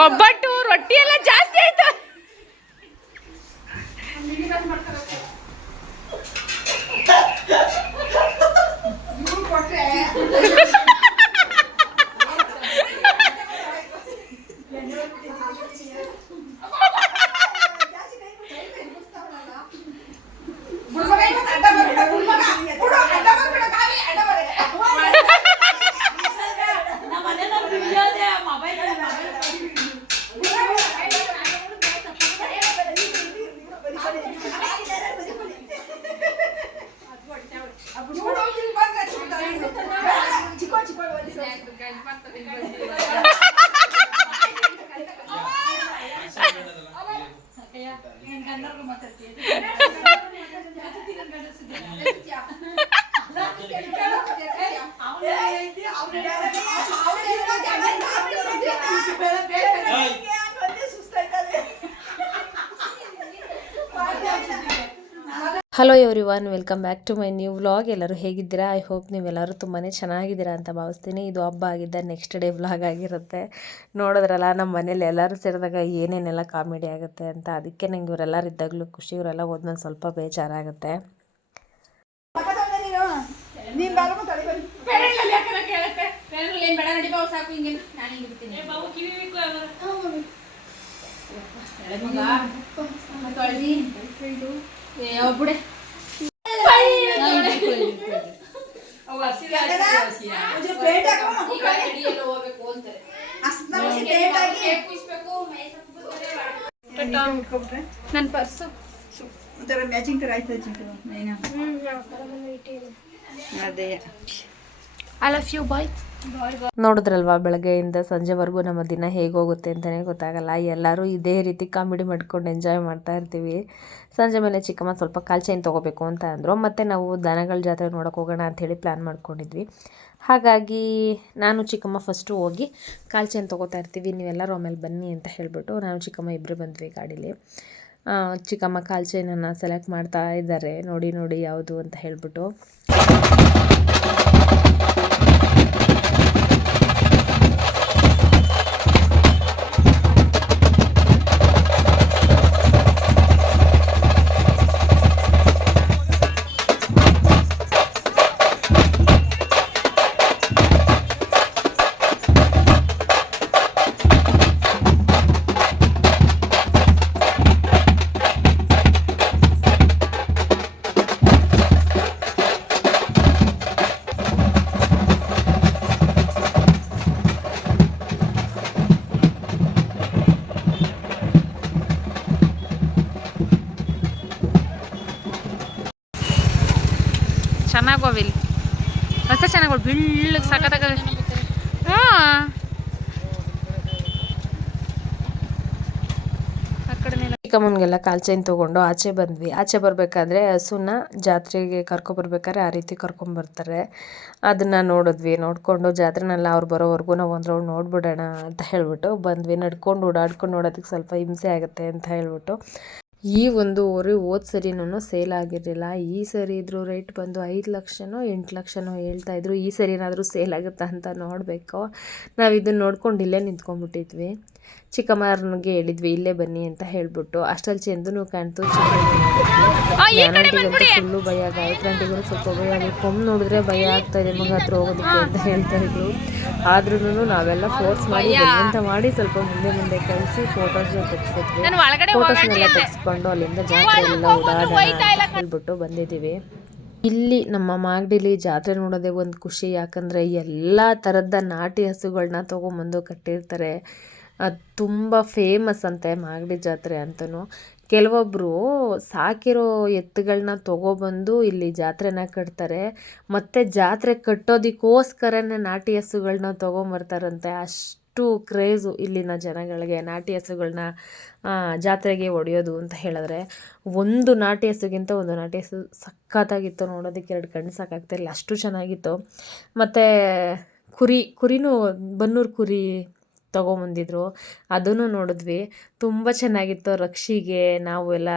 ಒಬ್ಬಟ್ಟು ರೊಟ್ಟಿ ಎಲ್ಲ ಜಾಸ್ತಿ ಆಯ್ತು. 不是说俺刚刚不这打脸。hello everyone welcome back to my new vlog ಎಲ್ಲರೂ ಹೇಗಿದ್ದೀರಾ? ಐ ಹೋಪ್ ನೀವೆಲ್ಲರೂ ತುಂಬಾ ಚೆನ್ನಾಗಿದ್ದೀರಾ ಅಂತ ಭಾವಿಸ್ತೀನಿ. ಇದು ಹಬ್ಬ ಆಗಿದ್ದ ನೆಕ್ಸ್ಟ್ ಡೇ ವ್ಲಾಗ್ ಆಗಿರುತ್ತೆ. ನೋಡಿದ್ರಲ್ಲ ನಮ್ಮ ಮನೇಲಿ ಎಲ್ಲರೂ ಸೇರಿದಾಗ ಏನೇನೆಲ್ಲ ಕಾಮಿಡಿ ಆಗುತ್ತೆ ಅಂತ ಅದಕ್ಕೆ ನಂಗೆ ಇವರೆಲ್ಲರೂ ಇದ್ದಾಗಲೂ ಖುಷಿ ಇವರೆಲ್ಲ ಹೋದ್ಮೇಲೆ ಸ್ವಲ್ಪ ಬೇಜಾರಾಗುತ್ತೆ. ಒಬ್ಬಡೆ ನನ್ನ ಪರ್ಸು ಒಂಥರ ಮ್ಯಾಚಿಂಗ್ ಥರ ಆಯ್ತದೆ ಚಿಂಟು ನೈನಾ ಅದೇ ಐ ಲವ್ ಯು ಬಾಯ್ ನೋಡಿದ್ರಲ್ವಾ, ಬೆಳಗ್ಗೆಯಿಂದ ಸಂಜೆವರೆಗೂ ನಮ್ಮ ದಿನ ಹೇಗೋಗುತ್ತೆ ಅಂತಲೇ ಗೊತ್ತಾಗಲ್ಲ. ಎಲ್ಲರೂ ಇದೇ ರೀತಿ ಕಾಮಿಡಿ ಮಾಡ್ಕೊಂಡು ಎಂಜಾಯ್ ಮಾಡ್ತಾ ಇರ್ತೀವಿ. ಸಂಜೆ ಮೇಲೆ ಚಿಕ್ಕಮ್ಮ ಸ್ವಲ್ಪ ಕಾಲ್ ಚೈನ್ ತೊಗೋಬೇಕು ಅಂತ ಅಂದರು. ಮತ್ತು ನಾವು ದನಗಳ ಜಾತ್ರೆ ನೋಡೋಕೆ ಹೋಗೋಣ ಅಂಥೇಳಿ ಪ್ಲ್ಯಾನ್ ಮಾಡ್ಕೊಂಡಿದ್ವಿ. ಹಾಗಾಗಿ ನಾನು ಚಿಕ್ಕಮ್ಮ ಫಸ್ಟು ಹೋಗಿ ಕಾಲ್ ಚೈನ್ ತೊಗೋತಾ ಇರ್ತೀವಿ. ನೀವೆಲ್ಲರೂ ಆಮೇಲೆ ಬನ್ನಿ ಅಂತ ಹೇಳಿಬಿಟ್ಟು ನಾನು ಚಿಕ್ಕಮ್ಮ ಇಬ್ಬರು ಬಂದ್ವಿ ಗಾಡೀಲಿ. ಚಿಕ್ಕಮ್ಮ ಕಾಲ್ ಚೈನನ್ನು ಸೆಲೆಕ್ಟ್ ಮಾಡ್ತಾ ಇದ್ದಾರೆ. ನೋಡಿ ನೋಡಿ ಯಾವುದು ಅಂತ ಹೇಳಿಬಿಟ್ಟು. ಚೆನ್ನಾಗೋಳು ಬಿಳ್ಳಗೆ ಸಖತ್ತಾಗ ಹ್ಞೂ ಚಿಕ್ಕಮ್ಮನಿಗೆಲ್ಲ ಕಾಲ್ ಚೈನ್ ತೊಗೊಂಡು ಆಚೆ ಬಂದ್ವಿ. ಆಚೆ ಬರಬೇಕಾದ್ರೆ ಹಸುನ ಜಾತ್ರೆಗೆ ಕರ್ಕೊಬರ್ಬೇಕಾದ್ರೆ ಆ ರೀತಿ ಕರ್ಕೊಂಬರ್ತಾರೆ ಅದನ್ನು ನೋಡಿದ್ವಿ. ನೋಡಿಕೊಂಡು ಜಾತ್ರೆನೆಲ್ಲ ಅವ್ರು ಬರೋವರೆಗೂ ನಾವು ಒಂದು ರೌಂಡ್ ನೋಡ್ಬಿಡೋಣ ಅಂತ ಹೇಳ್ಬಿಟ್ಟು ಬಂದ್ವಿ. ನಡ್ಕೊಂಡು ಓಡಾಡ್ಕೊಂಡು ನೋಡೋದಕ್ಕೆ ಸ್ವಲ್ಪ ಹಿಂಸೆ ಆಗುತ್ತೆ ಅಂತ ಹೇಳ್ಬಿಟ್ಟು. ಈ ಒಂದು ಓರಿ ಹೋದ ಸರಿನೂ ಸೇಲ್ ಆಗಿರಲಿಲ್ಲ. ಈ ಸರಿ ಇದ್ರೂ ರೇಟ್ ಬಂದು ಐದು ಲಕ್ಷನೋ, ಎಂಟು ಲಕ್ಷನೋ ಹೇಳ್ತಾ ಇದ್ರು. ಈ ಸರಿ ಏನಾದರೂ ಸೇಲ್ ಆಗುತ್ತಾ ಅಂತ ನೋಡಬೇಕು. ನಾವು ಇದನ್ನು ನೋಡ್ಕೊಂಡು ಇಲ್ಲೇ ನಿಂತ್ಕೊಂಡ್ಬಿಟ್ಟಿದ್ವಿ. ಚಿಕ್ಕಮ್ಮನಿಗೆ ಹೇಳಿದ್ವಿ ಇಲ್ಲೇ ಬನ್ನಿ ಅಂತ ಹೇಳ್ಬಿಟ್ಟು. ಅಷ್ಟಲ್ಲಿ ಚಂದನೂ ಕಾಣ್ತು. ಫುಲ್ಲು ಭಯ ಗಾಯತ್ರಂಟಿಗೂ ಸ್ವಲ್ಪ ಭಯ ಕೊಂಬ್ ನೋಡಿದ್ರೆ ಭಯ ಆಗ್ತಾ ಇದೆ ಮಗ ಹತ್ರ ಹೋಗೋದಕ್ಕೆ ಅಂತ ಹೇಳ್ತಾ ಇದ್ರು. ಆದ್ರೂ ನಾವೆಲ್ಲ ಫೋರ್ಸ್ ಮಾಡಿ ಅಂತ ಮಾಡಿ ಸ್ವಲ್ಪ ಮುಂದೆ ಮುಂದೆ ಕಳಿಸಿ ಫೋಟೋಸ್ ತೆಗ್ಸಿದ್ವಿ ಫೋಟೋಸ್ನೆಲ್ಲ ತೆಗೆಸ್ಕೊಂಡು ಅಲ್ಲಿಂದ ಜಾತ್ರೆ ಎಲ್ಲ ಓಡಾಡೋಣ ಹೇಳ್ಬಿಟ್ಟು ಬಂದಿದ್ದೀವಿ. ಇಲ್ಲಿ ನಮ್ಮ ಮಾಗಡಿಲಿ ಜಾತ್ರೆ ನೋಡೋದೇ ಒಂದು ಖುಷಿ. ಯಾಕಂದರೆ ಎಲ್ಲ ಥರದ ನಾಟಿ ಹಸುಗಳನ್ನ ತೊಗೊಂಬಂದು ಕಟ್ಟಿರ್ತಾರೆ. ಅದು ತುಂಬ ಫೇಮಸ್ ಅಂತೆ ಮಾಗಡಿ ಜಾತ್ರೆ ಅಂತಲೂ ಕೆಲವೊಬ್ಬರು ಸಾಕಿರೋ ಎತ್ತುಗಳನ್ನ ತೊಗೊಬಂದು ಇಲ್ಲಿ ಜಾತ್ರೆನ ಕಟ್ತಾರೆ. ಮತ್ತು ಜಾತ್ರೆ ಕಟ್ಟೋದಕ್ಕೋಸ್ಕರನೇ ನಾಟಿ ಹಸುಗಳನ್ನ ತೊಗೊಂಬರ್ತಾರಂತೆ. ಅಷ್ಟು ಕ್ರೇಜು ಇಲ್ಲಿನ ಜನಗಳಿಗೆ ನಾಟಿ ಹಸುಗಳನ್ನ ಜಾತ್ರೆಗೆ ಒಡೆಯೋದು ಅಂತ ಹೇಳಿದ್ರೆ. ಒಂದು ನಾಟಿ ಹಸುಗಿಂತ ಒಂದು ನಾಟಿ ಹಸು ಸಖತ್ತಾಗಿತ್ತು ನೋಡೋದಕ್ಕೆ ಎರಡು ಕಣ್ಣು ಸಾಕಾಗ್ತಾ ಇಲ್ಲ ಅಷ್ಟು ಚೆನ್ನಾಗಿತ್ತು. ಮತ್ತು ಕುರಿ, ಕುರಿನೂ ಬನ್ನೂರು ಕುರಿ ತೊಗೊಂಬಂದಿದ್ರು. ಅದನ್ನು ನೋಡಿದ್ವಿ. ತುಂಬ ಚೆನ್ನಾಗಿತ್ತು ರಕ್ಷಿಗೆ. ನಾವು ಎಲ್ಲ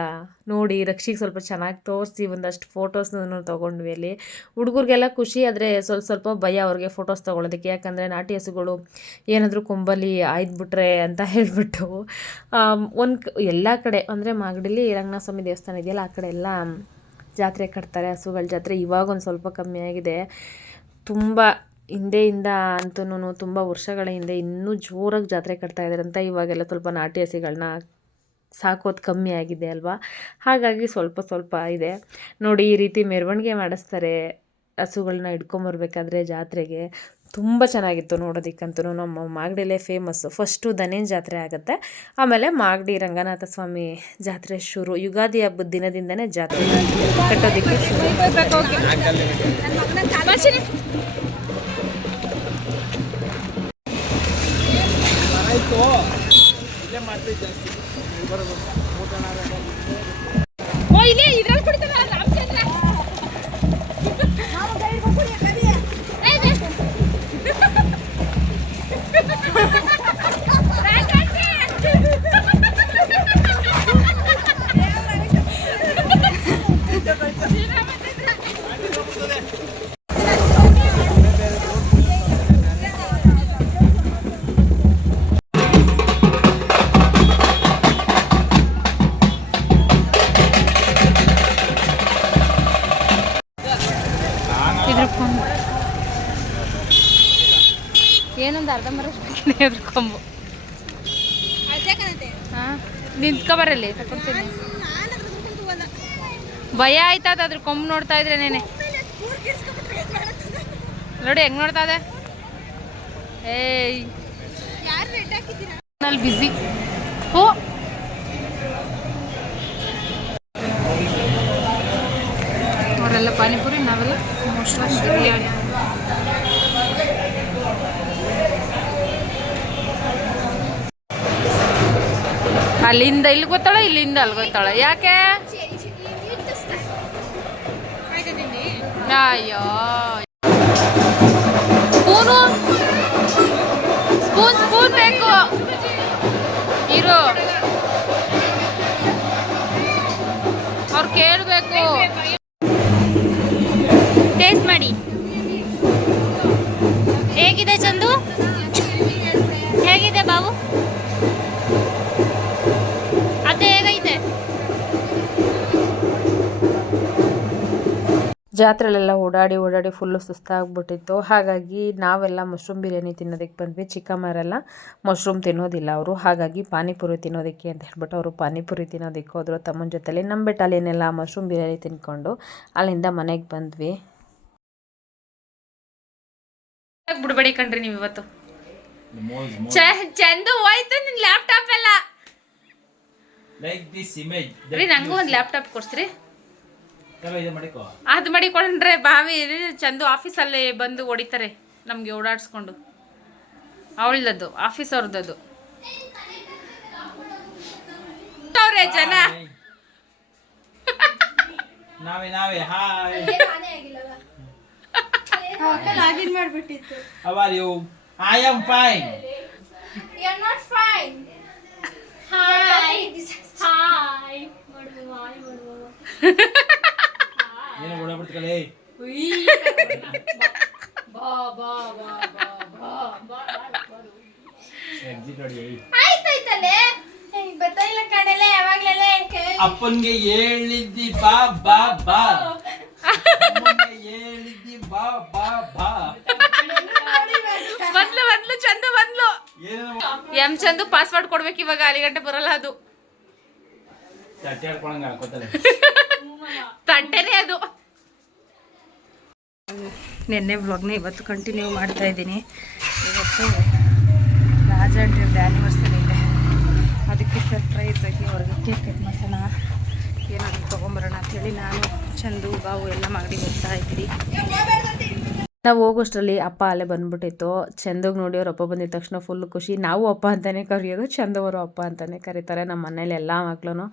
ನೋಡಿ ರಕ್ಷಿಗೆ ಸ್ವಲ್ಪ ಚೆನ್ನಾಗಿ ತೋರಿಸಿ ಒಂದಷ್ಟು ಫೋಟೋಸ್ನೂ ತೊಗೊಂಡ್ವಿ ಅಲ್ಲಿ. ಹುಡುಗರಿಗೆಲ್ಲ ಖುಷಿ ಆದರೆ ಸ್ವಲ್ಪ ಸ್ವಲ್ಪ ಭಯ ಅವ್ರಿಗೆ ಫೋಟೋಸ್ ತೊಗೊಳೋದಕ್ಕೆ. ಯಾಕಂದರೆ ನಾಟಿ ಹಸುಗಳು ಏನಾದರೂ ಕೊಂಬಲ್ಲಿ ಆಯ್ದುಬಿಟ್ರೆ ಅಂತ ಹೇಳಿಬಿಟ್ಟು ಒಂದು ಎಲ್ಲ ಕಡೆ ಅಂದರೆ ಮಾಗಡಿಲಿ ರಂಗನಾಥ ಸ್ವಾಮಿ ದೇವಸ್ಥಾನ ಇದೆಯಲ್ಲ, ಆ ಕಡೆ ಎಲ್ಲ ಜಾತ್ರೆ ಕಟ್ತಾರೆ ಹಸುಗಳ ಜಾತ್ರೆ. ಇವಾಗ ಒಂದು ಸ್ವಲ್ಪ ಕಮ್ಮಿ ಆಗಿದೆ. ತುಂಬ ಹಿಂದೆಯಿಂದ ಅಂತೂ ತುಂಬ ವರ್ಷಗಳ ಹಿಂದೆ ಇನ್ನೂ ಜೋರಾಗಿ ಜಾತ್ರೆ ಕಟ್ತಾ ಇದ್ದಾರಂತ ಇವಾಗೆಲ್ಲ ಸ್ವಲ್ಪ ನಾಟಿ ಹಸಿಗಳನ್ನ ಸಾಕೋದು ಕಮ್ಮಿ ಆಗಿದೆ ಅಲ್ವಾ? ಹಾಗಾಗಿ ಸ್ವಲ್ಪ ಸ್ವಲ್ಪ ಇದೆ. ನೋಡಿ, ಈ ರೀತಿ ಮೆರವಣಿಗೆ ಮಾಡಿಸ್ತಾರೆ ಹಸುಗಳನ್ನ ಹಿಡ್ಕೊಂಬರ್ಬೇಕಾದ್ರೆ ಜಾತ್ರೆಗೆ. ತುಂಬ ಚೆನ್ನಾಗಿತ್ತು ನೋಡೋದಕ್ಕಂತೂ ನಮ್ಮ ಮಾಗಡಿಲೇ ಫೇಮಸ್ಸು ಫಸ್ಟು ದನೇನ್ ಜಾತ್ರೆ ಆಗುತ್ತೆ. ಆಮೇಲೆ ಮಾಗಡಿ ರಂಗನಾಥ ಸ್ವಾಮಿ ಜಾತ್ರೆ ಶುರು. ಯುಗಾದಿ ಹಬ್ಬದ ದಿನದಿಂದನೇ ಜಾತ್ರೆ ಕಟ್ಟೋದಕ್ಕೆ ಶುರು. ಓ ಇಲ್ಲೇ ಇದ್ರಲ್ಲಿ ಕುಡಿತಾರ ಇದ್ರ ಕೊಂಬು. ನಿಂತ್ಕೊಬರಲ್ಲಿ ತಗೊಳ್ತೀನಿ ಭಯ ಆಯ್ತದ ಅದ್ರ ಕೊಂಬು ನೋಡ್ತಾ ಇದ್ರೆ ನೇನೆ. ನೋಡಿ, ಹೆಂಗ್ ನೋಡ್ತಾ ಇದೆ? ಏಯ್. ನಲ್ಲಿ ಬಿಸಿ ಓ ಅವರೆಲ್ಲ ಪಾನಿಪುರಿ, ನಾವೆಲ್ಲ ಮೋಸ್ಟ್ಲಿ ಬಿರಿಯಾನಿ. ಅಲ್ಲಿಂದ ಇಲ್ಲಿ ಗೊತ್ತಾಳ ಇಲ್ಲಿಂದ ಅಲ್ಲಿ ಗೊತ್ತಾಳ ಯಾಕೆ? ಅಯ್ಯೋ. ಸ್ಪೂನು? ಸ್ಪೂನ್ ಸ್ಪೂನ್ ಬೇಕು. ಇರು. ಜಾತ್ರೆಲೆಲ್ಲ ಓಡಾಡಿ ಓಡಾಡಿ ಫುಲ್ಲು ಸುಸ್ತಾಗ್ಬಿಟ್ಟಿತ್ತು. ಹಾಗಾಗಿ ನಾವೆಲ್ಲ ಮಶ್ರೂಮ್ ಬಿರಿಯಾನಿ ತಿನ್ನೋದಕ್ಕೆ ಬಂದ್ವಿ. ಚಿಕ್ಕಮ್ಮರೆಲ್ಲ ಮಶ್ರೂಮ್ ತಿನ್ನೋದಿಲ್ಲ ಅವರು. ಹಾಗಾಗಿ ಪಾನಿಪುರಿ ತಿನ್ನೋದಕ್ಕೆ ಅಂತ ಹೇಳ್ಬಿಟ್ಟು ಅವರು ಪಾನಿಪುರಿ ತಿನ್ನೋದಕ್ಕೆ ಹೋದರು. ತಮ್ಮನ ಜೊತೆಲಿ ನಮ್ಮ ಬೆಟ್ಟಲಿನೆಲ್ಲ ಮಶ್ರೂಮ್ ಬಿರಿಯಾನಿ ತಿನ್ಕೊಂಡು ಅಲ್ಲಿಂದ ಮನೆಗೆ ಬಂದ್ವಿ. ಬಿಡ್ಬೇಡಿ ಕಣ್ರಿ ನೀವು ಇವತ್ತು. ಚ- ಚಂದು ಹೋಯ್ತು ನಿನ್ ಲ್ಯಾಪ್ಟಾಪ್ ಎಲ್ಲ. ಲೈಕ್ ದಿಸ್ ಇಮೇಜ್ ರೀ ನಂಗೂ ಒಂದು ಲ್ಯಾಪ್ಟಾಪ್ ಕೊಡ್ಸ್ರಿ. ಅದು ಮಾಡಿಕೊಂಡ್ರೆ ಬಾವಿ ಚಂದ ಚಂದು ಆಫೀಸಲ್ಲಿ ಬಂದು ಹೊಡಿತಾರೆ ನಮಗೆ ಓಡಾಡಿಸ್ಕೊಂಡು ಅವಳದ್ದು ಆಫೀಸ್ ಅವ್ರದ್ದು ಅವ್ರೆ ಜನ ನಾವೇ ನಾವೇ hi login ಮಾಡ್ಬಿಟ್ಟಿತ್ತು how are you I am fine ಏನು ಓಡಾಡ್ಬಿಡ್ತಲೇ ಎಕ್ಸಿಟ್ ನೋಡಿ ಅಪ್ಪನ್ಗೆ ಹೇಳಿದ್ದಿ ಬಾ ಬಾ ಬಾ ಅಮ್ಮನ್ಗೆ ಹೇಳಿದ್ದಿ ಬಾ ಬಾ ಬಾ ಬಂದ್ಲು ಬಂದ್ಲು ಚಂದು ಬಂದ್ಲು ಎಂ ಚಂದು ಪಾಸ್ವರ್ಡ್ ಕೊಡ್ಬೇಕು ಇವಾಗ ಅಲ್ಲಿ ಗಂಟೆ ಬರಲ್ಲ ಅದು ತಟ್ಟೆ ತಟ್ಟೆನೇ ಅದು ನಿನ್ನೆ ವ್ಲಾಗ್ನ ಇವತ್ತು ಕಂಟಿನ್ಯೂ ಮಾಡ್ತಾ ಇದ್ದೀನಿ. ಇವತ್ತು ರಾಜಾಂಡ್ರದ್ದು ಆ್ಯನಿವರ್ಸರಿ ಇದೆ. ಅದಕ್ಕೆ ಸರ್ಪ್ರೈಸ್ ಆಗಿ ಅವ್ರಿಗೆ ಕೇಕ್ ಕಟ್ ಮಾಡ್ಸೋಣ. ಏನಾದರೂ ತೊಗೊಂಬರೋಣ ಅಂತೇಳಿ ನಾನು, ಚಂದು, ಬಾವು ಎಲ್ಲ ಮಾಡಿ ಹೋಗ್ತಾ ಇದ್ದೀವಿ ನಾವು ಹೋಗೋಷ್ಟರಲ್ಲಿ ಅಪ್ಪ ಅಲ್ಲೇ ಬಂದ್ಬಿಟ್ಟಿತ್ತು. ಚಂದಗೆ ನೋಡಿ ಅವ್ರ ಅಪ್ಪ ಬಂದಿದ ತಕ್ಷಣ ಫುಲ್ ಖುಷಿ. ನಾವು ಅಪ್ಪ ಅಂತಲೇ ಕರೆಯೋದು, ಚಂದವರು ಅಪ್ಪ ಅಂತಲೇ ಕರೀತಾರೆ. ನಮ್ಮ ಮನೇಲಿ ಎಲ್ಲ ಮಕ್ಕಳು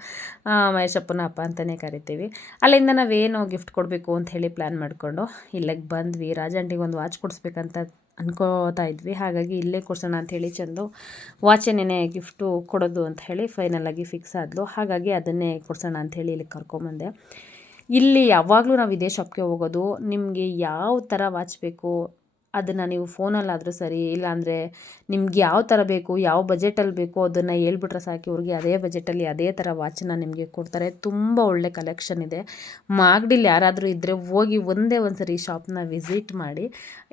ಮಹೇಶಪ್ಪನ ಅಪ್ಪ ಅಂತಲೇ ಕರಿತೀವಿ. ಅಲ್ಲಿಂದ ನಾವೇನು ಗಿಫ್ಟ್ ಕೊಡಬೇಕು ಅಂತ ಹೇಳಿ ಪ್ಲ್ಯಾನ್ ಮಾಡಿಕೊಂಡು ಇಲ್ಲಿಗೆ ಬಂದ್ವಿ. ರಾಜಾಂಟಿಗೆ ಒಂದು ವಾಚ್ ಕೊಡಿಸ್ಬೇಕಂತ ಅನ್ಕೋತಾ ಇದ್ವಿ. ಹಾಗಾಗಿ ಇಲ್ಲೇ ಕೊಡ್ಸೋಣ ಅಂತ ಹೇಳಿ ಚಂದು ವಾಚೇನೇ ಗಿಫ್ಟು ಕೊಡೋದು ಅಂತ ಹೇಳಿ ಫೈನಲಾಗಿ ಫಿಕ್ಸ್ ಆದಲು. ಹಾಗಾಗಿ ಅದನ್ನೇ ಕೊಡ್ಸೋಣ ಅಂತ ಹೇಳಿ ಇಲ್ಲಿ ಕರ್ಕೊಂಬಂದೆ. ಇಲ್ಲಿ ಯಾವಾಗಲೂ ನಾವು ಇದೇ ಶಾಪ್ಗೆ ಹೋಗೋದು. ನಿಮಗೆ ಯಾವ ಥರ ವಾಚ್ ಬೇಕು ಅದನ್ನು ನೀವು ಫೋನಲ್ಲಾದರೂ ಸರಿ, ಇಲ್ಲಾಂದರೆ ನಿಮ್ಗೆ ಯಾವ ಥರ ಬೇಕು, ಯಾವ ಬಜೆಟಲ್ಲಿ ಬೇಕು ಅದನ್ನು ಹೇಳ್ಬಿಟ್ರೆ ಸಾಕು ಅವ್ರಿಗೆ ಅದೇ ಬಜೆಟಲ್ಲಿ ಅದೇ ಥರ ವಾಚನ್ನ ನಿಮಗೆ ಕೊಡ್ತಾರೆ. ತುಂಬ ಒಳ್ಳೆ ಕಲೆಕ್ಷನ್ ಇದೆ. ಮಾಗಡಿಲಿ ಯಾರಾದರೂ ಇದ್ದರೆ ಹೋಗಿ ಒಂದೇ ಒಂದು ಸರಿ ಶಾಪ್ನ ವಿಸಿಟ್ ಮಾಡಿ,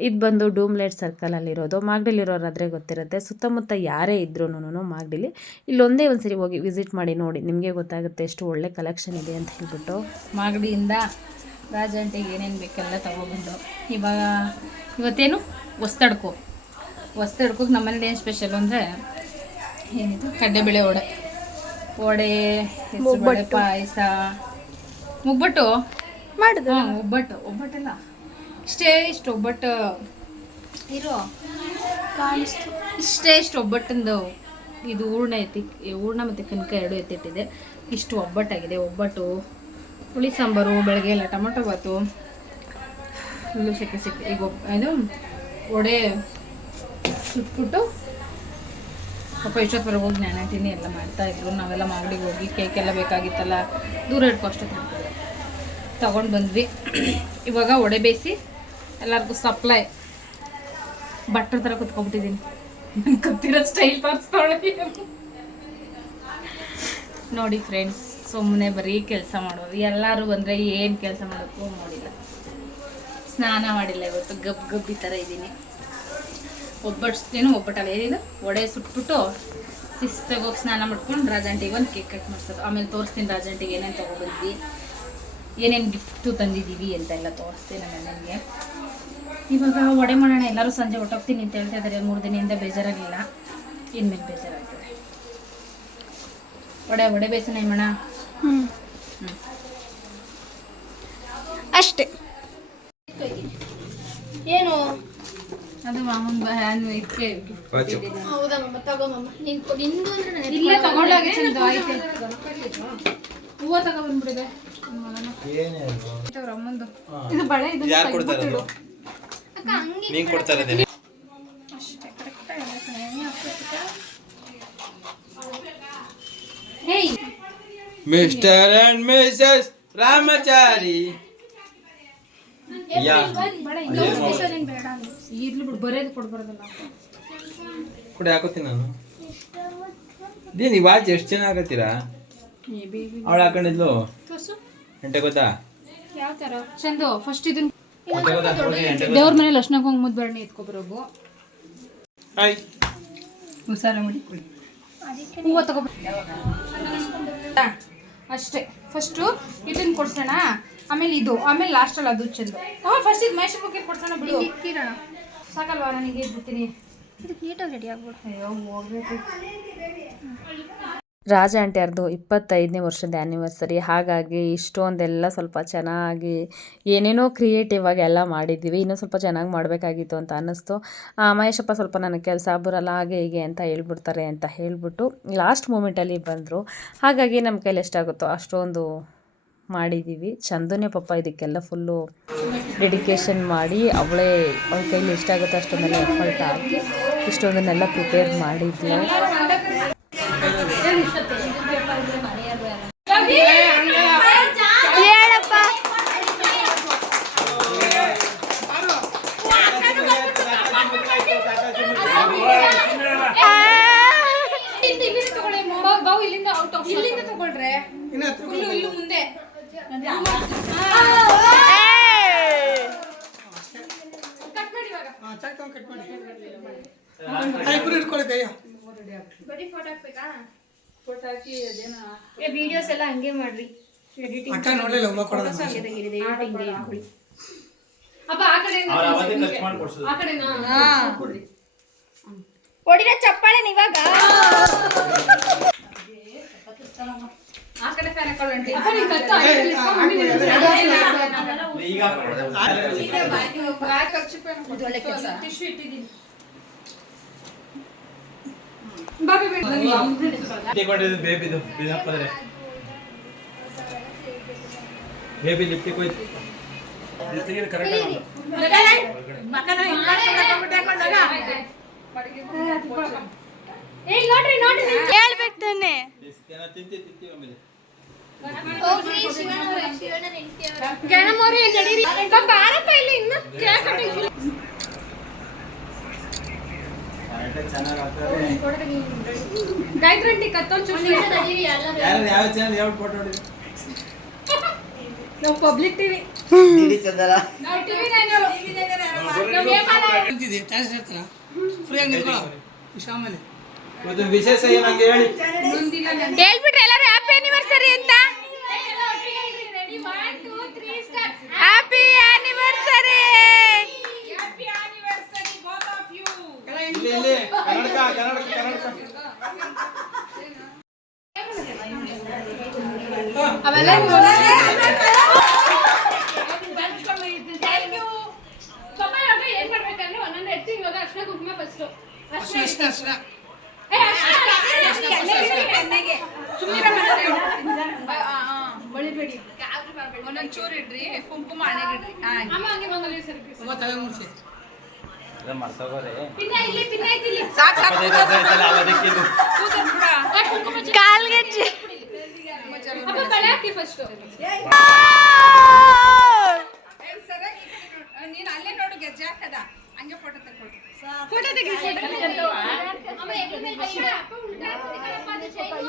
ಇದು ಬಂದು ಡೂಮ್ಲೆಟ್ ಸರ್ಕಲಲ್ಲಿರೋದು ಮಾಗಡಿಲಿರೋರಾದರೆ ಗೊತ್ತಿರುತ್ತೆ, ಸುತ್ತಮುತ್ತ ಯಾರೇ ಇದ್ರೂ ಮಾಗಡಿಲಿ ಇಲ್ಲೊಂದೇ ಒಂದು ಸರಿ ಹೋಗಿ ವಿಸಿಟ್ ಮಾಡಿ ನೋಡಿ, ನಿಮಗೆ ಗೊತ್ತಾಗುತ್ತೆ ಎಷ್ಟು ಒಳ್ಳೆ ಕಲೆಕ್ಷನ್ ಇದೆ ಅಂತ ಹೇಳ್ಬಿಟ್ಟು. ಮಾಗಡಿಯಿಂದ ರಾಜಂಟಿಗೆ ಏನೇನು ಬೇಕೆಲ್ಲ ತೊಗೊಬಂದು. ಇವಾಗ ಇವತ್ತೇನು? ಹೊಸ್ತಡ್ಕೊ ಹೊಸ್ತಡ್ಕೋಕ್ಕೆ ನಮ್ಮನೇಲಿ ಏನು ಸ್ಪೆಷಲ್ ಅಂದರೆ ಏನಿದು? ಕಡ್ಲೆಬೇಳೆ ವಡೆ. ವಡೆ ಹೆಸರು ಪಾಯಸ. ಮುಗ್ಬಟ್ಟು? ಮಾಡುದು. ಹಾಂ ಒಬ್ಬಟ್ಟು. ಒಬ್ಬಟ್ಟಲ್ಲ. ಇಷ್ಟೇ ಇಷ್ಟು ಒಬ್ಬಟ್ಟು. ಇರೋ. ಕಾಣಿಸ್ತು. ಇಷ್ಟೇ ಇಷ್ಟು ಒಬ್ಬಟ್ಟಿಂದು ಇದು ಹೂರ್ಣ ಎತ್ತಿ ಹೂರ್ಣ ಮತ್ತು ಕನಕ ಎರಡು ಎತ್ತಿಟ್ಟಿದೆ. ಇಷ್ಟು ಒಬ್ಬಟ್ಟಾಗಿದೆ. ಒಬ್ಬಟ್ಟು. ಹುಳಿ ಸಾಂಬಾರು, ಬೆಳಗ್ಗೆ ಎಲ್ಲ ಟೊಮೊಟೊ ಬಾತು ಫುಲ್ಲು ಸೆಕೆ ಸೆಕೆ, ಈಗ ಏನು, ವಡೆ ಸುಟ್ಬಿಟ್ಟು ಪಾಪ ಇಷ್ಟೊತ್ತವರೆಗೆ ಹೋಗಿ ತಿನ್ನಿ ಎಲ್ಲ ಮಾಡ್ತಾಯಿದ್ರು ನಾವೆಲ್ಲ ಮಾಗಡಿಗೆ ಹೋಗಿ ಕೇಕ್ ಎಲ್ಲ ಬೇಕಾಗಿತ್ತಲ್ಲ, ದೂರ ಇಟ್ಕೊ ಅಷ್ಟೊತ್ತು ತಗೊಂಡು ಬಂದ್ವಿ. ಇವಾಗ ವಡೆ ಬೇಯಿಸಿ ಎಲ್ಲರಿಗೂ ಸಪ್ಲೈ ಬಟ್ಟರ್ ಥರ ಕುತ್ಕೊಬಿಟ್ಟಿದ್ದೀನಿ ನನ್ ಕತ್ತಿರೋ ಸ್ಟೈಲ್ ತೋರಿಸ್ತಾಳೆ ನೋಡಿ ಫ್ರೆಂಡ್ಸ್ ಸುಮ್ಮನೆ ಬರೀ ಕೆಲಸ ಮಾಡೋರು ಎಲ್ಲರೂ ಬಂದರೆ ಏನು ಕೆಲಸ ಮಾಡೋಕ್ಕೂ ಮಾಡಿಲ್ಲ. ಸ್ನಾನ ಮಾಡಿಲ್ಲ ಇವತ್ತು. ಗಬ್ ಗಬ್ಬಿ ಥರ ಇದ್ದೀನಿ. ಒಬ್ಬಟ್ಟು ಒಬ್ಬಟ್ಟಲ್ಲ ಏನಿದು? ಒಡೆ ಸುಟ್ಬಿಟ್ಟು ಹೋಗಿ ಸ್ನಾನ ಮಾಡ್ಕೊಂಡು ರಾಜಂಟಿಗೆ ಒಂದು ಕೇಕ್ ಕಟ್ ಮಾಡ್ಸೋದು. ಆಮೇಲೆ ತೋರಿಸ್ತೀನಿ ರಾಜಂಟಿಗೆ ಏನೇನು ತೊಗೊಬಂದ್ವಿ. ಏನೇನು ಗಿಫ್ಟು ತಂದಿದ್ದೀವಿ ಅಂತ ಎಲ್ಲ ತೋರಿಸ್ತೀನಿ ನಾನು ಅಣ್ಣನಿಗೆ ಇವಾಗ ವಡೆ ಮಾಡೋಣ. ಎಲ್ಲರೂ ಸಂಜೆ ಹೊಟ್ಟೋಗ್ತೀನಿ ಅಂತ ಹೇಳ್ತಾ ಇದ್ದಾರೆ ಮೂರು ದಿನದಿಂದ ಬೇಜಾರಾಗಿಲ್ಲ ಇನ್ಮೇಲೆ ಬೇಜಾರಾಗ್ತದೆ. ವಡೆ ವಡೆ ಬೇಸನ ಹ್ಞೂ ಅಷ್ಟೇ. ಏನು? ಅದು ಮಾಮೂನ್ ನಾನು ಇದಕ್ಕೆ ಹೌದಾ ಮಮ್ಮ ತಗೋಮಮ್ಮ. ನಿನ್ ನಿಂದು ಅಂದ್ರೆ ನನಗೆ ತಗೊಂಡಾಗ ತಗೊಂಡೋಗಿ ಚಂದ ಆಯ್ತು. ಹೂವು ತಗೊಬಂದ್ಬಿಡಿದೆ ಅಮ್ಮಂದು. ಇದು ಬಳೆ ಇದು ಯಾರು ಕೊಡ್ತಾರೆ ಅದು ಅಕ್ಕ ಹಂಗೆ ನೀನು ಕೊಡ್ತಾರೆ ಅದನ್ನ ಅಷ್ಟೇ ಕರೆಕ್ಟ್ ಆಗಿದೆ hey Mr and Mrs Ramachari ಕೂಡ ಹಾಕೋತೀನಿ ನಾನು. ಈ ವಾಚ್ ಎಷ್ಟು ಜನ ಹಾಕತ್ತೀರಾ ಅವಳು ಹಾಕೊಂಡಿದ್ಲು? ಎಂಟೆ ಗೊತ್ತಾ? ಚಂದು ಫಸ್ಟ್ ಇದನ್ನ? ದೇವ್ರ ಮನೆ ಲಕ್ಷ್ಮಣ ಕುಂಕುಮದ ಬರಣಿ ಎತ್ಕೊಬರೋಗು. ಹಾಯ್. ಹುಷಾರ ಮಾಡಿ ಹೂವು ತಗೊಬ ಅಷ್ಟೇ. ಫಸ್ಟು ಇದನ್ನ ಕೊಡ್ಸೋಣ. ಆಮೇಲೆ ಇದು. ಆಮೇಲೆ ಲಾಸ್ಟಲ್ಲಿ ಅದು ಚೆಂದ. ಹಾಂ ಫಸ್ಟ್ ಇದು ಮೈಸೂರು ಬುಕ್ಕಿ ಕೊಡ್ಸೋಣ ಬಿಡು. ಇಕ್ಕಿರೋಣ. ಸಾಕಲ್ವಾ ನನಗೆ ಬಿಡ್ತೀನಿ ಇದು ನೀಟಾಗಿ ರೆಡಿ ಆಗ್ಬಿಡು. ಅಯ್ಯೋ ಹೋಗ್ಬೇಕು ರಾಜ ಆಂಟಿಯರ್ದು ಇಪ್ಪತ್ತೈದನೇ ವರ್ಷದ ಆ್ಯನಿವರ್ಸರಿ ಹಾಗಾಗಿ ಇಷ್ಟೊಂದೆಲ್ಲ ಸ್ವಲ್ಪ ಚೆನ್ನಾಗಿ ಏನೇನೋ ಕ್ರಿಯೇಟಿವ್ ಆಗಿ ಎಲ್ಲ ಮಾಡಿದ್ದೀವಿ. ಇನ್ನೂ ಸ್ವಲ್ಪ ಚೆನ್ನಾಗಿ ಮಾಡಬೇಕಾಗಿತ್ತು ಅಂತ ಅನ್ನಿಸ್ತು. ಮಹೇಶಪ್ಪ ಸ್ವಲ್ಪ ನನಗೆ ಕೆಲಸ ಬರಲ್ಲ, ಹಾಗೆ ಹೀಗೆ ಅಂತ ಹೇಳ್ಬಿಡ್ತಾರೆ ಅಂತ ಹೇಳಿಬಿಟ್ಟು ಲಾಸ್ಟ್ ಮೂಮೆಂಟಲ್ಲಿ ಬಂದರು. ಹಾಗಾಗಿ ನಮ್ಮ ಕೈಲಿ ಎಷ್ಟಾಗುತ್ತೋ ಅಷ್ಟೊಂದು ಮಾಡಿದ್ದೀವಿ. ಚಂದನೇ ಪಾಪ ಇದಕ್ಕೆಲ್ಲ ಫುಲ್ಲು ಡೆಡಿಕೇಶನ್ ಮಾಡಿ ಅವಳೇ ಅವಳ ಕೈಲಿ ಎಷ್ಟಾಗುತ್ತೋ ಅಷ್ಟೊಂದೆಲ್ಲ ಎಫರ್ಟ್ ಹಾಕಿ ಇಷ್ಟೊಂದನ್ನೆಲ್ಲ ಪ್ರಿಪೇರ್ ಮಾಡಿದ್ಲು ಹೇಳಪ್ಪ ಬಾವು ಇಲ್ಲಿಂದ ಔಟ್ ಇಲ್ಲಿಂದ ತಗೊಳ್ರೆ ಫುಲ್ಲು ಇಲ್ಲೂ ಮುಂದೆ ಕಟ್ ಮಾಡಿ ಇವಾಗ ಬರೀ ಫೋಟೋ ಹಾಕ್ಬೇಕಾ ವಿಡಿಯೋಸ್ ಎಲ್ಲ ಹಂಗೆ ಮಾಡ್ರಿ. ಎಡಿಟಿಂಗ್ ಹಂಗೆ ತೆಗೀರಿ ಎಡಿಟಿಂಗ್ ಇಟ್ಕೊಳ್ಳಿ ಅಪ್ಪ ಆ ಹೊಡಿರ ಚಪ್ಪಾಳೆ ಇವಾಗ? ಆ ಕಡೆ ಫ್ಯಾನ್ ಹಾಕೊಳ್ಳಿ ಅಪ್ಪ ನೀನ್ ಕತ್ತು ಬೇಬಿ ಲಿಪ್ಟಿಕ್ ಹೋಯ್ತು. ಕರೆಕ್ಟ್ ನೋಡ್ರಿ ನೋಡ್ರಿ? ಹೇಳ್ಬೇಕು ತಾನೆ ತಿಂತಿ ತಿಂತೀವಿ ಆಮೇಲೆ ಚೆನ್ನಾಗಿ ಯಾವ ಚಾನಲ್ ಯಾವ ಫೋಟೋ ಹೊಡಿದ್ರು ನಾವು ಪಬ್ಲಿಕ್ ಟಿವಿ ನಾವು ಟಿವಿ ಇದು ವಿಶೇಷ ಏನಂಗೆ ಹೇಳಿ? ಹೇಳ್ಬಿಟ್ರಿ ಎಲ್ಲರೂ ಹ್ಯಾಪಿ ಆನಿವರ್ಸರಿ ಅಂತ. ಹ್ಯಾಪಿ ಆನಿವರ್ಸರಿ ಇಲ್ಲಿ ಇಲ್ಲಿ ಕನ್ನಡಕ ಕನ್ನಡಕ ಕನ್ನಡಕ. ಅವೆಲ್ಲ ಏನ್ ಮಾಡ್ಬೇಕಂದ್ರೆ ಒಂದೊಂದು ಎತ್ತಿ ಇವಾಗ ಅರ್ಶಿನ ಕುಂಕುಮ ಫಸ್ಟ್ ಒಂದೊಂದ್ ಚೂರು ಇಡ್ರಿ ಕುಂಕುಮ ಹಣೆಗಿಡ್ರಿ ಅಮ್ಮ ಹಂಗೆ ಬಂದಲ್ಲಿ ಸರಿ ಎಲ್ಲ ಮರ್ತೋಗೋರೆ ಪಿನ್ನ ಇಲ್ಲಿ ಪಿನ್ನ ಐತಿ ಇಲ್ಲಿ ಸಾಕ್ ಸಾಕ್ ಸಾಕು ಹಾಕಿ ಫಸ್ಟ್ ನೀನ್ ಅಲ್ಲೇ ನೋಡು, ಗೆಜ್ಜೆ ಹಾಕದ. ತಗೊಳ್ಳಿ ಫೋಟೋ ತೆಗಿ ಫೋಟೋ ಅಮ್ಮ ಎದ್ರ ಮೇಲೆ ಕೈ ಇಡು. ಅಪ್ಪ ಉಲ್ಟಾ ಹಾಕ್ತಿದೆ ಕಣಪ್ಪ, ಅದು ಶೈನು.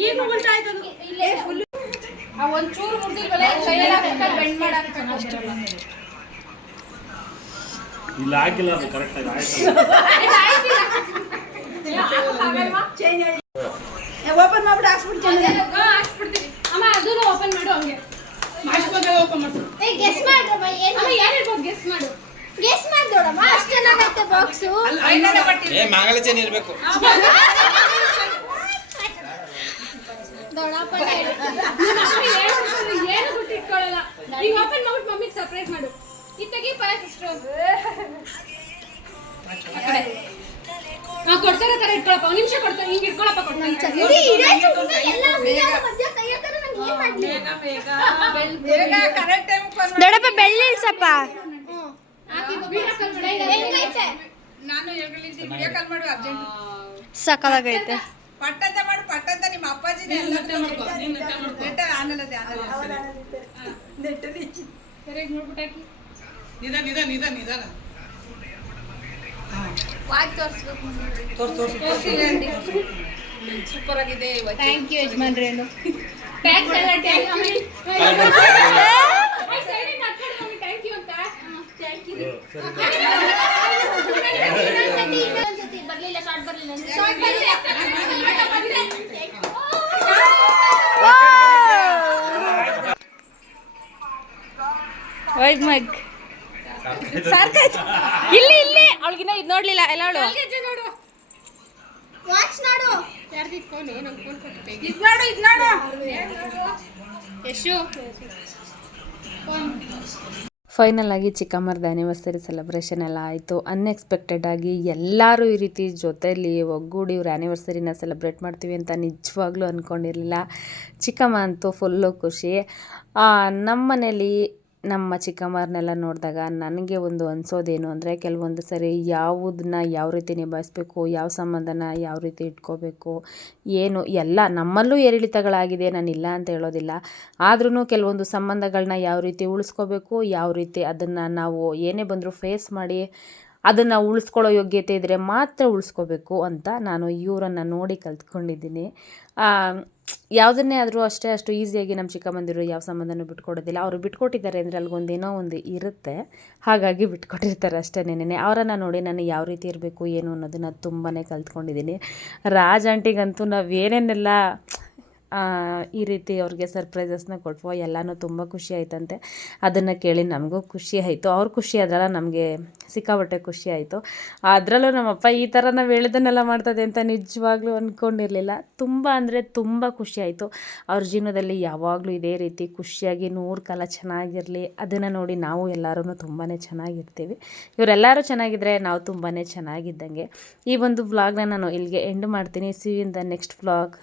ಈಗ ಉಲ್ಟಾ ಆಯ್ತು ಅದು. ಇಲ್ಲೇ ಇದೆ. ಆ ಒಂದ್ ಚೂರು ಮುಡ್ದಿಲ್ವಲ್ಲ ಕೈಯಲ್ಲಿ ಹಾಕ್ಬೇಕು ಬೆಂಡ್ ಮಾಡಾಕ್ಬೇಕು ಅಷ್ಟೇ ಇಲ್ಲ ಆಗಿಲ್ಲ ಅದು ಕರೆಕ್ಟಾಗಿ ಆಯ್ತು ಇದು ಆಯ್ತಿಲ್ಲ. ಓಪನ್ ಮಾಡ್ಬಿಟ್ಟು ಹಾಕ್ಸ್ಬಿಡ್ತೀನಿ ಹಾ, ಹಾಕ್ಸ್ಬಿಡ್ತೀನಿ. ಅಮ್ಮ ಅದನ್ನು ಓಪನ್ ಮಾಡು ಹಂಗೆ ಏ ಗೆಸ್ ಮಾಡ್ರಮ್ಮ ಏನು ಅಮ್ಮ ಏನಿರ್ಬೋದು ಗೆಸ್ ಮಾಡು? ಗೆಸ್ ಮಾಡಿ ನೋಡಮ್ಮ. ಅಷ್ಟು ಚೆನ್ನಾಗೈತೆ ಬಾಕ್ಸು ಏ ಮಂಗಳಚೇನೆ ಇರಬೇಕು. ಏನು ಈಗ ಓಪನ್ ಮಾಡ್ಬಿಟ್ಟು ಮಮ್ಮಿಗೆ ಸರ್ಪ್ರೈಸ್ ಮಾಡು. ಕೊಡ್ತಾರೆ ತರ ಇಟ್ಕೊಳಪ್ಪ. ಒಂದ್ ನಿಮಿಷ ಕೊಡ್ತಾರೆ ಹಿಂಗೆ ಇಟ್ಕೊಳಪ್ಪ ಕೊಡ್ತಾರೆ ದೊಡ್ಡಪ್ಪ ಬೆಳ್ಳಿ ಇಳ್ಸಪ್ಪ. ಸಕಲಾಗೈತೆ ನಾನು ಹೇಳಿದ್ದೀನಿ ವಿಡಿಯೋ ಕಾಲ್ ಮಾಡು ಅರ್ಜೆಂಟ್ ಸಕ್ಕದಾಗೈತೆ ಪಟ್ಟಂತ ಮಾಡು ಪಟ್ಟಂತ ನಿಮ್ಮ ಅಪ್ಪಾಜಿ ಎಲ್ಲ ನೆಟ್ಟ ಆನಲ್ಲ ನಿಧಾನ ಹಾಕಿ ವಾಚ್ ತೋರಿಸ್ಬೇಕು ಸೂಪರ್ ಆಗಿದೆ ಥ್ಯಾಂಕ್ ಯು ಯಜಮಾನ್ರಿ. ವೈಗ್ ಮಗ್ ಇಲ್ಲಿ ಇಲ್ಲಿ. ಅವಳಿಗಿನ್ನ ಇದು ನೋಡ್ಲಿಲ್ಲ. ಎಲ್ಲ ಅವಳು. ನೋಡು. ವಾಚ್ ನೋಡು. ಯಾರ್ದು ಫೋನ್ ನಂಗೆ ಫೋನ್ ಕೊಟ್ಟು ಇದ್ ನೋಡು ಇದ್ ನೋಡು. ಯಶು. ಫೈನಲ್ ಆಗಿ ಚಿಕ್ಕಮ್ಮರದ್ದು ಆ್ಯನಿವರ್ಸರಿ ಸೆಲೆಬ್ರೇಷನ್ ಎಲ್ಲ ಆಯಿತು. ಅನ್ಎಕ್ಸ್ಪೆಕ್ಟೆಡ್ ಆಗಿ ಎಲ್ಲರೂ ಈ ರೀತಿ ಜೊತೆಯಲ್ಲಿ ಒಗ್ಗೂಡಿ ಇವ್ರ ಆ್ಯನಿವರ್ಸರಿನ ಸೆಲೆಬ್ರೇಟ್ ಮಾಡ್ತೀವಿ ಅಂತ ನಿಜವಾಗ್ಲೂ ಅಂದ್ಕೊಂಡಿರಲಿಲ್ಲ ಚಿಕ್ಕಮ್ಮ ಅಂತೂ ಫುಲ್ಲು ಖುಷಿ. ಆ, ನಮ್ಮ ಮನೇಲಿ ನಮ್ಮ ಚಿಕ್ಕಮ್ಮರನ್ನೆಲ್ಲ ನೋಡಿದಾಗ ನನಗೆ ಒಂದು ಅನಿಸೋದೇನು ಅಂದರೆ ಕೆಲವೊಂದು ಸರಿ ಯಾವುದನ್ನ ಯಾವ ರೀತಿ ನಿಭಾಯಿಸ್ಬೇಕು, ಯಾವ ಸಂಬಂಧನ ಯಾವ ರೀತಿ ಇಟ್ಕೋಬೇಕು, ಏನು ಎಲ್ಲ ನಮ್ಮಲ್ಲೂ ಏರಿಳಿತಗಳಾಗಿದೆ, ನಾನು ಇಲ್ಲ ಅಂತ ಹೇಳೋದಿಲ್ಲ. ಆದ್ರೂ ಕೆಲವೊಂದು ಸಂಬಂಧಗಳನ್ನ ಯಾವ ರೀತಿ ಉಳಿಸ್ಕೋಬೇಕು, ಯಾವ ರೀತಿ ಅದನ್ನು ನಾವು ಏನೇ ಬಂದರೂ ಫೇಸ್ ಮಾಡಿ ಅದನ್ನು ಉಳಿಸ್ಕೊಳ್ಳೋ ಯೋಗ್ಯತೆ ಇದ್ದರೆ ಮಾತ್ರ ಉಳಿಸ್ಕೋಬೇಕು ಅಂತ ನಾನು ಇವರನ್ನು ನೋಡಿ ಕಲ್ತ್ಕೊಂಡಿದ್ದೀನಿ. ಯಾವುದನ್ನೇ ಆದರೂ ಅಷ್ಟೇ ಅಷ್ಟು ಈಸಿಯಾಗಿ ನಮ್ಮ ಚಿಕ್ಕಮ್ಮಂದಿರು ಯಾವ ಸಂಬಂಧನೂ ಬಿಟ್ಕೊಡೋದಿಲ್ಲ. ಅವರು ಬಿಟ್ಕೊಟ್ಟಿದ್ದಾರೆ ಅಂದರೆ ಅಲ್ಗೊಂದೇನೋ ಒಂದು ಇರುತ್ತೆ. ಹಾಗಾಗಿ ಬಿಟ್ಕೊಟ್ಟಿರ್ತಾರೆ ಅಷ್ಟೇ ನೆನೆ ಅವರನ್ನು ನೋಡಿ ನಾನು ಯಾವ ರೀತಿ ಇರಬೇಕು ಏನು ಅನ್ನೋದನ್ನು ತುಂಬಾ ಕಲ್ತ್ಕೊಂಡಿದ್ದೀನಿ. ರಾಜ್ ಆಂಟಿಗಂತೂ ನಾವೇನೇನೆಲ್ಲ ಆ, ಈ ರೀತಿ ಅವ್ರಿಗೆ ಸರ್ಪ್ರೈಸಸ್ನ ಕೊಟ್ವೋ, ಎಲ್ಲನೂ ತುಂಬ ಖುಷಿ ಆಯ್ತಂತೆ. ಅದನ್ನು ಕೇಳಿ ನಮಗೂ ಖುಷಿ ಆಯಿತು. ಅವ್ರ ಖುಷಿ ಆದ್ರಲ್ಲ ನಮಗೆ ಸಿಕ್ಕಾಪಟ್ಟೆ ಖುಷಿ ಆಯಿತು. ಅದರಲ್ಲೂ ನಮ್ಮಪ್ಪ ಈ ಥರ ನಾವು ಹೇಳಿದ್ದನ್ನೆಲ್ಲ ಮಾಡ್ತದೆ ಅಂತ ನಿಜವಾಗ್ಲೂ ಅಂದ್ಕೊಂಡಿರಲಿಲ್ಲ ತುಂಬ ಅಂದರೆ ತುಂಬ ಖುಷಿ ಆಯಿತು. ಅವ್ರ ಜೀವನದಲ್ಲಿ ಯಾವಾಗಲೂ ಇದೇ ರೀತಿ ಖುಷಿಯಾಗಿ ನೂರು ಕಾಲ ಚೆನ್ನಾಗಿರಲಿ, ಅದನ್ನು ನೋಡಿ ನಾವು ಎಲ್ಲರೂ ತುಂಬಾ ಚೆನ್ನಾಗಿರ್ತೀವಿ. ಇವರೆಲ್ಲರೂ ಚೆನ್ನಾಗಿದ್ದರೆ ನಾವು ತುಂಬಾ ಚೆನ್ನಾಗಿದ್ದಂಗೆ. ಈ ಒಂದು ವ್ಲಾಗ್ನ ನಾನು ಇಲ್ಲಿಗೆ ಎಂಡ್ ಮಾಡ್ತೀನಿ. See in the next vlog